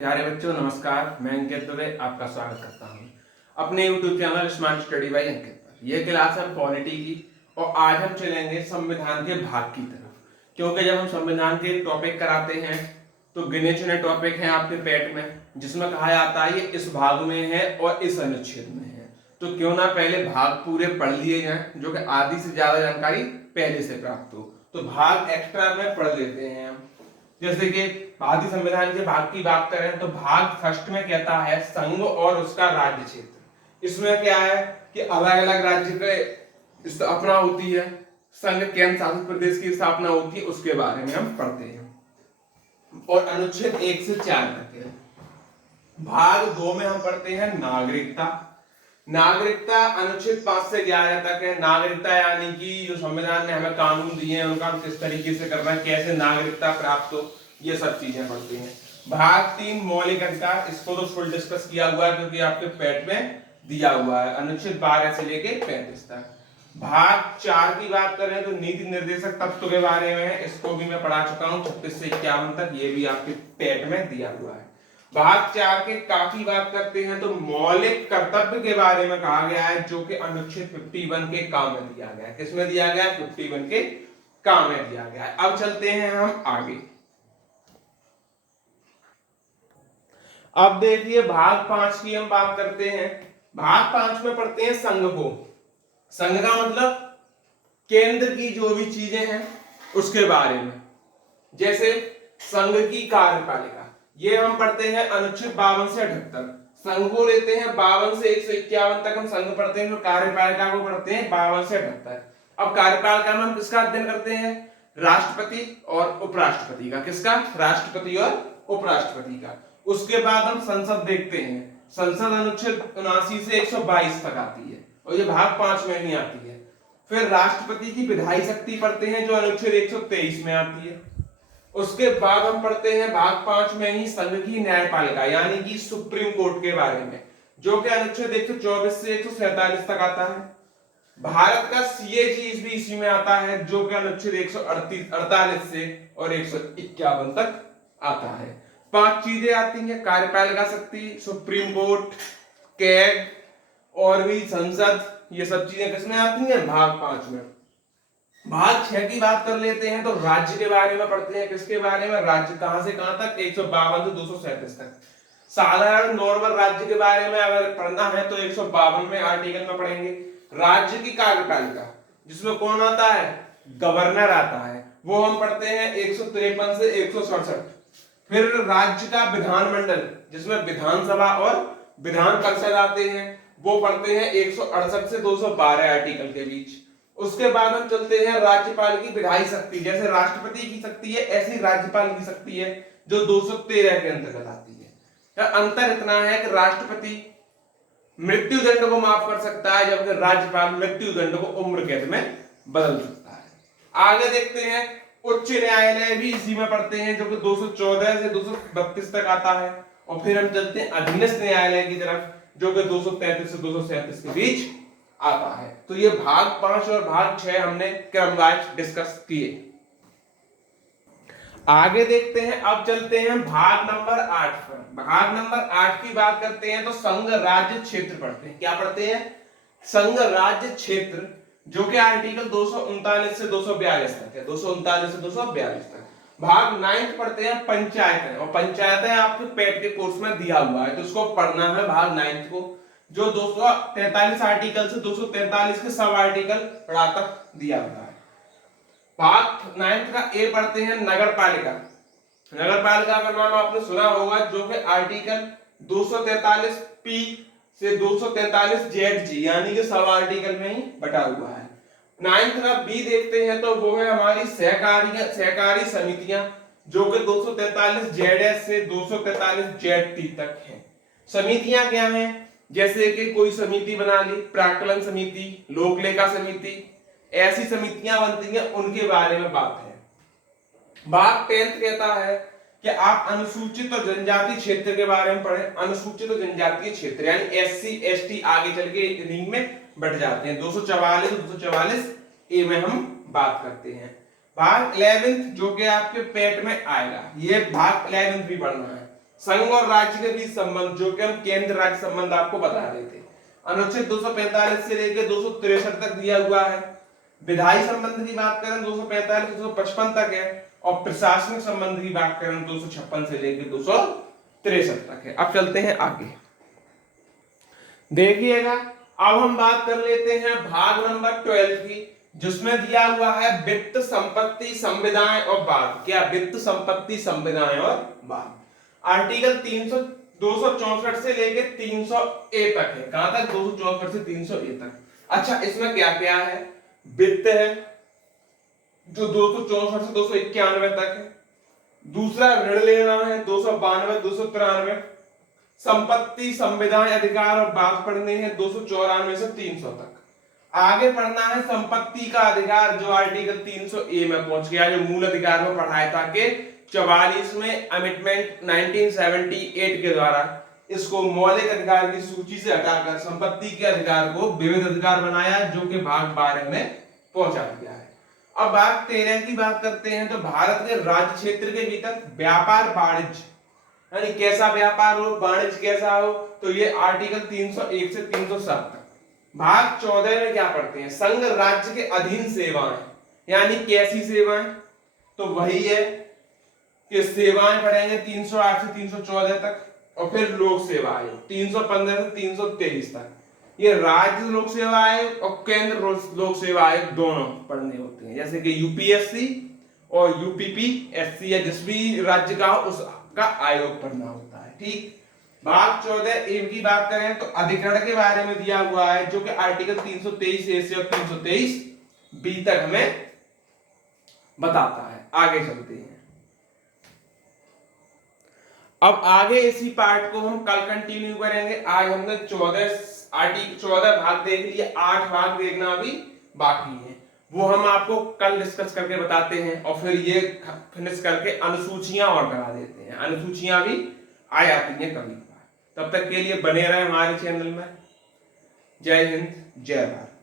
प्यारे बच्चों नमस्कार। मैं अंकित दुबे आपका स्वागत करता हूं अपने YouTube channel smart study by Ankit पर। यह क्लास है पॉलिटी की और आज हम चलेंगे संविधान के भाग की तरफ, क्योंकि जब हम संविधान के टॉपिक कराते हैं तो गिने चुने टॉपिक हैं आपके पेट में, जिसमें कहा जाता है ये इस भाग में है और इस अनुच्छेद में है। तो क्यों ना पहले भाग पूरे पढ़ लिए जाएं, जो कि आधी से ज्यादा जानकारी पहले से प्राप्त हो। तो भाग एक्स्ट्रा में पढ़ लेते हैं हम। जैसे कि भारतीय संविधान के भाग की बात करें तो भाग फर्स्ट में कहता है संघ और उसका राज्य क्षेत्र। इसमें क्या है कि अलग अलग राज्य के स्थापना होती है, संघ केंद्र शासित प्रदेश की स्थापना होती है, उसके बारे में हम पढ़ते हैं। और अनुच्छेद 1 से 4 तक है। भाग 2 में हम पढ़ते हैं नागरिकता। नागरिकता अनुच्छेद 5 से 11 तक है। नागरिकता यानी कि जो संविधान ने हमें कानून दिए हैं उनका किस तरीके से करना है, कैसे नागरिकता प्राप्त हो, ये सब चीजें पढ़ते हैं। भाग 3 मौलिक अधिकार, इसको तो फुल डिस्कस किया हुआ है क्योंकि आपके पेट में दिया हुआ है, अनुच्छेद 12 से लेके 35 तक। भाग 4 की बात करें तो नीति निर्देशक तत्व के बारे में, इसको भी मैं पढ़ा चुका हूं 36 से 51 तक, ये भी आपके पेट में दिया हुआ है। भाग 4 के काफी बात करते हैं तो मौलिक कर्तव्य के बारे में कहा गया है, जो कि अनुच्छेद 51 के काम में दिया गया है। किसमें दिया गया है? 51 के काम में दिया गया है। अब चलते हैं हम आगे। अब देखिए भाग 5 की हम बात करते हैं। भाग 5 में पढ़ते हैं संघ को। संघ का मतलब केंद्र की जो भी चीजें हैं उसके बारे में, जैसे संघ की कार्यपालिका, ये हम पढ़ते हैं अनुच्छेद 52 से 78। संघ को लेते हैं 52 से 151 तक हम संघ पढ़ते हैं, तो कार्यपालिका को पढ़ते हैं 52 से 78। अब कार्यपालिका में हम किसका अध्ययन करते हैं? राष्ट्रपति और उपराष्ट्रपति का। किसका? राष्ट्रपति और उपराष्ट्रपति का। उसके बाद हम संसद देखते हैं। संसद अनुच्छेद 79 से 122 तक आती है और ये भाग 5 में ही आती है। फिर राष्ट्रपति की विधायी शक्ति पढ़ते हैं जो अनुच्छेद 123 में आती है। उसके बाद हम पढ़ते हैं भाग 5 में ही संघ की न्यायपालिका यानी कि सुप्रीम कोर्ट के बारे में, जो कि अनुच्छेद 124 से 147 तक आता है। भारत का सीएजी भी इसी में आता है, जो कि अनुच्छेद 148 से और 151 तक आता है। 5 चीजें आती हैं: कार्यपालिका शक्ति, सुप्रीम कोर्ट, कैग और भी संसद, ये सब चीजें किसमें आती हैं? भाग 5 में। भाग 6 की बात कर लेते हैं तो राज्य के बारे में पढ़ते हैं। किसके बारे में? राज्य कहां से कहां तक? 152 से 237 तक। साधारण नॉर्मल राज्य के बारे में अगर पढ़ना है तो 152 में आर्टिकल में पढ़ेंगे। राज्य की कार्यपालिका जिसमें कौन आता है? गवर्नर आता है, वो हम पढ़ते हैं 153 से 167। फिर राज्य का विधानमंडल जिसमें विधानसभा और विधान परिषद आते हैं, वो पढ़ते हैं 168 से 212 आर्टिकल के बीच। उसके बाद हम चलते हैं राज्यपाल की विधायी शक्ति, जैसे राष्ट्रपति की शक्ति है ऐसी राज्यपाल की शक्ति है जो 213 के अंतर्गत आती है। अंतर इतना है कि राष्ट्रपति मृत्यु दंड को माफ कर सकता है, जबकि राज्यपाल मृत्यु दंड को उम्र कैद में बदल सकता है। आगे देखते हैं उच्च न्यायालय भी इसी में पढ़ते हैं, जो कि 214 से 232 तक आता है। और फिर हम चलते हैं अधीनस्थ न्यायालय की तरफ, जो कि 233 से 237 के बीच आता है। तो ये भाग 5 और भाग 6 हमने क्रमवार डिस्कस किए। आगे देखते हैं, अब चलते हैं भाग नंबर 8 पर। भाग नंबर 8 की बात करते हैं तो संघ राज्य क्षेत्र पढ़ते हैं। क्या पढ़ते हैं? संघ राज्य क्षेत्र, जो कि आर्टिकल 239 से 242 तक है। 239 से 242 तक। भाग 9 पढ़ते हैं पंचायतें, और पंचायतें आपके पेट के कोर्स में दिया हुआ है तो उसको पढ़ना है भाग 9 को, जो 243 आर्टिकल से 243 के सब आर्टिकल पढ़ा तक दिया हुआ है। भाग 9 का ए पढ़ते हैं नगर पालिका। नगर पालिका का नाम आपने सुना होगा, जो कि आर्टिकल 243 पी से 243 जेड जी यानी कि सब आर्टिकल में ही बटा हुआ है। 9 का बी देखते हैं तो वो है हमारी सहकारी समितियां, जो कि 243 जेड एस से 243 जेड टी तक है। समितियां क्या हैं? जैसे कि कोई समिति बना ली, प्राक्कलन समिति, लोक लेखा समिति, ऐसी समितियां बनती हैं, उनके बारे में बात है। भाग 10 कहता है कि आप अनुसूचित और जनजाति क्षेत्र के बारे में पढ़ें। अनुसूचित और जनजातीय क्षेत्र यानी एससी एसटी आगे चल के रिंग में बढ़ जाते हैं। 244 ए में हम बात करते हैं। भाग 11 जो कि आपके पेट में आएगा, ये भाग 11 भी पढ़ना है। संघ और राज्य के बीच संबंध, जो कि हम केंद्र राज्य संबंध आपको बता रहे थे, अनुच्छेद 245 से लेकर 263 तक दिया हुआ है। विधायी संबंध की बात करें 245 से 255 तक है, और प्रशासनिक संबंध की बात करें 256 से लेकर 263 तक है। अब चलते हैं आगे, देखिएगा। अब हम बात कर लेते हैं भाग नंबर 12 की, जिसमें दिया हुआ है वित्त, संपत्ति, संविदाएं और बाद। क्या? वित्त, संपत्ति, संविदाएं और बाद। आर्टिकल 264 से लेके 300 ए तक है। कहां तक? 264 से 300 ए तक। अच्छा, इसमें क्या क्या है? वित्त है जो 264 से 291 तक है। दूसरा ऋण लेना है 292, 293। संपत्ति, संविदाएं, अधिकार और बात पढ़ने हैं 294 से 300 तक। आगे पढ़ना है संपत्ति का अधिकार, जो आर्टिकल 300 ए में पहुंच गया, जो मूल अधिकार में पढ़ाया था कि 44 में अमेंडमेंट 1978 के द्वारा इसको मौलिक अधिकार की सूची से हटाकर संपत्ति के अधिकार को विविध अधिकार बनाया, जो कि भाग 12 में पहुंचा दिया है। अब भाग 13 की बात करते हैं, तो भारत के राज्य क्षेत्र के भीतर व्यापार, वाणिज्य, यानी कैसा व्यापार हो, वाणिज्य कैसा हो, तो ये आर्टिकल 301 से 307 तक। भाग 14 में क्या पढ़ते हैं? संघ राज्य के अधीन सेवाएं, यानी कैसी सेवाएं, तो वही है कि सेवाएं पढ़ेंगे 308 से 314 तक, और फिर लोक सेवा आयोग 315 से 323 तक। ये राज्य लोक सेवा आयोग और केंद्र लोक सेवा आयोग दोनों पढ़ने होते हैं, जैसे कि यूपीएससी और यूपीपीएससी, या जिस भी राज्य का हो उसका आयोग पढ़ना होता है। ठीक। भाग 14 ए की बात करें तो अधिकरण के बारे में दिया हुआ है, जो कि आर्टिकल 323 ए से और 323 बी तक हमें बताता है। आगे चलते हैं। अब आगे इसी पार्ट को हम कल कंटिन्यू करेंगे। आज हमने 14 भाग देख लिए, 8 भाग देखना अभी बाकी है, वो हम आपको कल डिस्कस करके बताते हैं, और फिर ये फिनिश करके अनुसूचियां और करा देते हैं। अनुसूचियां भी आ जाती हैं कभी। तब तक के लिए बने रहे हमारे चैनल में। जय हिंद, जय भारत।